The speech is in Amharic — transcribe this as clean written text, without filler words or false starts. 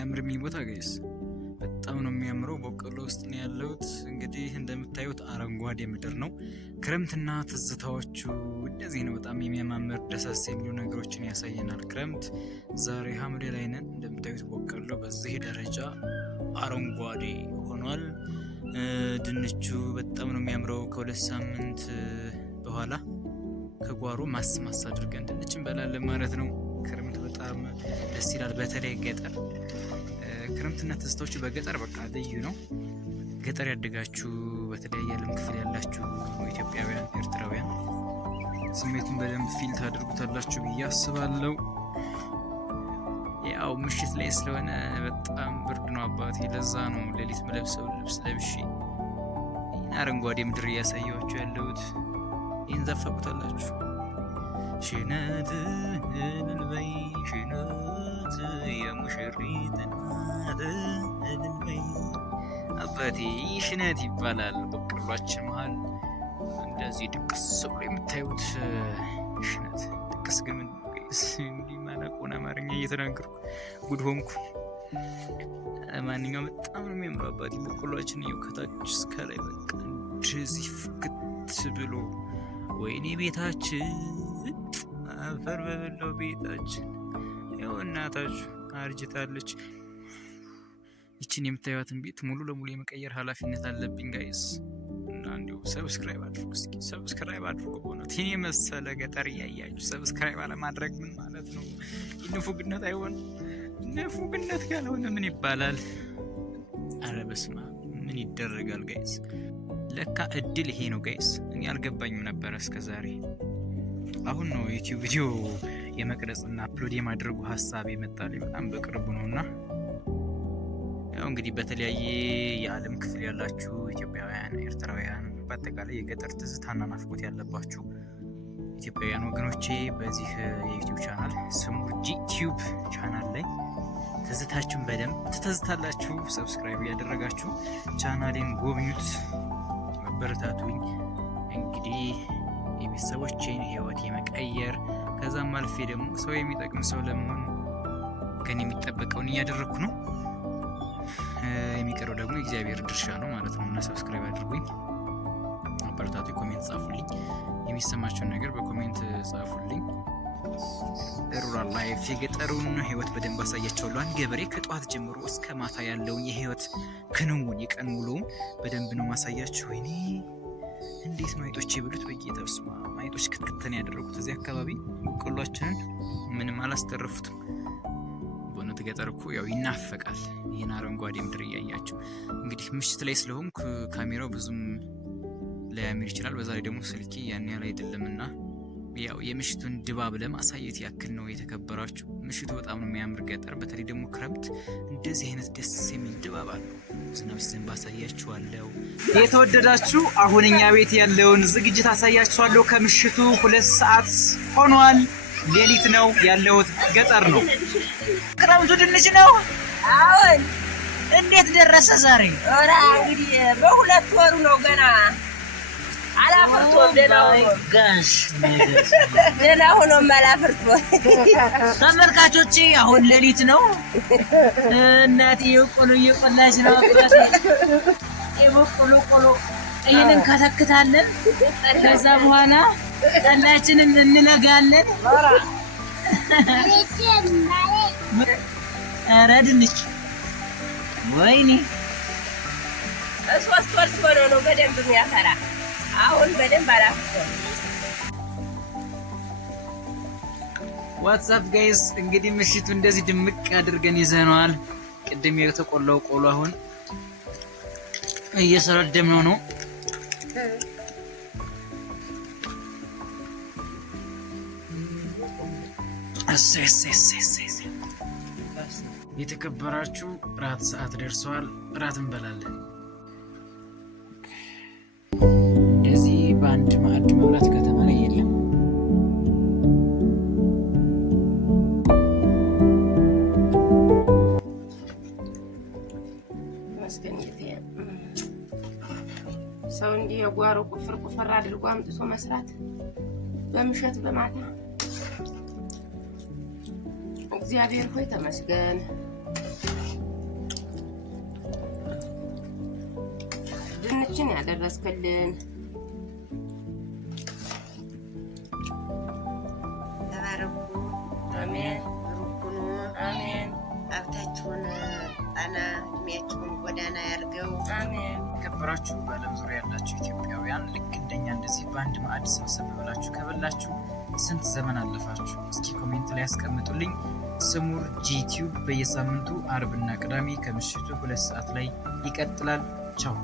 አያምርም ቦታ ጋይስ? በጣም ነው የሚያምረው። በቆሎ ውስጥ ነው ያለሁት። እንግዲህ እንደምታዩት አረንጓዴ ምድር ነው። ክረምትና ትዝታዎቹ እንደዚህ ነው። በጣም የሚያማምር ደሳስ የሚሉ ነገሮችን ያሳየናል ክረምት። ዛሬ ሐምሌ ላይ ነን። እንደምታዩት በቆሎ በዚህ ደረጃ አረንጓዴ ሆኗል። ድንቹ በጣም ነው የሚያምረው። ከ2 ሳምንት በኋላ ከጓሮ ማስ አድርገን ድንች እንበላለን ማለት ነው። ክረምት በጣም ደስ ይላል። በተለይ ገጠር ክረምትና ትዝታዎቹ በገጠር በቃ ልዩ ነው። ገጠር ያደጋችሁ በተለያየ ዓለም ክፍል ያላችሁ ኢትዮጵያውያን፣ ኤርትራውያን ስሜቱን በደንብ ፊል ታደርጉታላችሁ ብዬ አስባለሁ። ያው ምሽት ላይ ስለሆነ በጣም ብርድ ነው አባቴ። ለዛ ነው ሌሊት መለብሰው ልብስ ለብሼ አረንጓዴ ምድር እያሳየኋችሁ ያለሁት። ይህን ዘፈቁታላችሁ። ሽነት እልልበይ ሽነት የሙሽሪት እናት እልልበይ አባቴ። ሽነት ይባላል በቆሏችን መሀል እንደዚህ ድቅስ ብሎ የምታዩት ሽነት። ድቅስ ግን እንዲህ ማላቆን አማርኛ እየተናገርኩ ጉድ ሆንኩ። ማንኛውም በጣም ነው የሚያምረው አባቴ። በቆሏችን ይኸው ከታች እስከ ላይ በቃ እንደዚህ ፍክት ብሎ ወይኔ ቤታችን አፈር በበላው ቤታችን። ያው እናታችሁ አርጅታለች። ይችን የምታዩትን ቤት ሙሉ ለሙሉ የመቀየር ኃላፊነት አለብኝ ጋይስ። እና እንዲሁ ሰብስክራይብ አድርጉ እስኪ፣ ሰብስክራይብ አድርጉ። በእውነት ይሄን የመሰለ ገጠር እያያችሁ ሰብስክራይብ አለማድረግ ምን ማለት ነው? ንፉግነት አይሆንም? ንፉግነት ካልሆነ ምን ይባላል? አረ በስመ አብ ምን ይደረጋል ጋይስ? ለካ እድል ይሄ ነው ጋይስ። እኔ አልገባኝም ነበር እስከዛሬ። አሁን ነው ዩቲዩብ ቪዲዮ የመቅረጽና አፕሎድ የማድረጉ ሀሳብ የመጣልኝ በጣም በቅርቡ ነውና ያው እንግዲህ በተለያየ የዓለም ክፍል ያላችሁ ኢትዮጵያውያን፣ ኤርትራውያን በአጠቃላይ የገጠር ትዝታና ናፍቆት ያለባችሁ ኢትዮጵያውያን ወገኖቼ በዚህ የዩቲዩብ ቻናል ስሙ ጂቲዩብ ቻናል ላይ ትዝታችሁን በደንብ ትተዝታላችሁ። ሰብስክራይብ ያደረጋችሁ ቻናሌን ጎብኙት፣ መበረታቱኝ። እንግዲህ የቤተሰቦቼን ህይወት የመቀየር ከዛም አልፌ ደግሞ ሰው የሚጠቅም ሰው ለመሆን ከኔ የሚጠበቀውን እያደረግኩ ነው። የሚቀረው ደግሞ የእግዚአብሔር ድርሻ ነው ማለት ነው። እና ሰብስክራይብ አድርጉኝ፣ አበረታቱኝ፣ ኮሜንት ጻፉልኝ። የሚሰማችሁን ነገር በኮሜንት ጻፉልኝ። ሩራል ላይፍ የገጠሩን ህይወት በደንብ አሳያቸዋለሁ። አንድ ገበሬ ከጠዋት ጀምሮ እስከ ማታ ያለውን የህይወት ክንውን የቀን ውሎውን በደንብ ነው ማሳያችሁ። ወይኔ እንዴት ነው አይጦች የብሉት በጌታስማ አይጦች ክትክተን ያደረጉት እዚህ አካባቢ። በቆሏችንን ምንም አላስተረፉትም። በእውነት ገጠር እኮ ያው ይናፈቃል። ይህን አረንጓዴ ምድር እያያችሁ እንግዲህ ምሽት ላይ ስለሆንኩ ካሜራው ብዙም ላያምር ይችላል። በዛ ላይ ደግሞ ስልኬ ያን ያህል አይደለምና ያው የምሽቱን ድባብ ለማሳየት ያክል ነው። የተከበራችሁ ምሽቱ በጣም ነው የሚያምር ገጠር። በተለይ ደግሞ ክረምት እንደዚህ አይነት ደስ የሚል ድባብ አለው። ዝናብ ሲዘንብ አሳያችኋለሁ። የተወደዳችሁ አሁን እኛ ቤት ያለውን ዝግጅት አሳያችኋለሁ። ከምሽቱ 2 ሰዓት ሆኗል። ሌሊት ነው ያለሁት፣ ገጠር ነው። ክረምቱ ድንች ነው። አሁን እንዴት ደረሰ ዛሬ? ኦራ እንግዲህ በ2 ወሩ ነው ገና አላፈርቶ ደህና ሆኖ አላፈርቶ። ተመልካቾቼ አሁን ሌሊት ነው። እናቴ ቆሎ እየቆላች ነው። ቆሎ ይሄንን ከተክታለን። ከዛ በኋላ ጠላችንን እንለጋለን። ኧረ ድንች ወይኔ 3 ወር ሲሆነው ነው በደንብ የሚያፈራ። አሁን በደንብ አላፈርቶ። ዋትስአፕ ጋይስ እንግዲህ ምሽቱ እንደዚህ ድምቅ አድርገን ይዘነዋል። ቅድም የተቆላው ቆሎ አሁን እየሰረደምነው ነው። የተከበራችሁ ራት ሰዓት ደርሷል። ራት እንበላለን። እንደዚህ በአንድ ማዕድ መብላት ከተማ ላይ የለም። ሰው እንዲህ የጓሮ ቁፍር አድርጎ አምጥቶ መስራት በምሽት በማታ። እግዚአብሔር ሆይ ተመስገን። ለሀገራችን ያደረስክልን ተባረኩ። አሜን። ሩኩኑ አሜን። ሀብታችሁን ጣና እድሜያችሁን ጎዳና ያርገው። አሜን። የከበራችሁ በዓለም ዙሪያ ያላችሁ ኢትዮጵያውያን ልክ እንደኛ እንደዚህ በአንድ ማዕድ ሰብሰብ ብላችሁ ከበላችሁ ስንት ዘመን አለፋችሁ? እስኪ ኮሜንት ላይ ያስቀምጡልኝ። ስሙር ጂቲዩብ በየሳምንቱ አርብና ቅዳሜ ከምሽቱ 2 ሰዓት ላይ ይቀጥላል። ቻው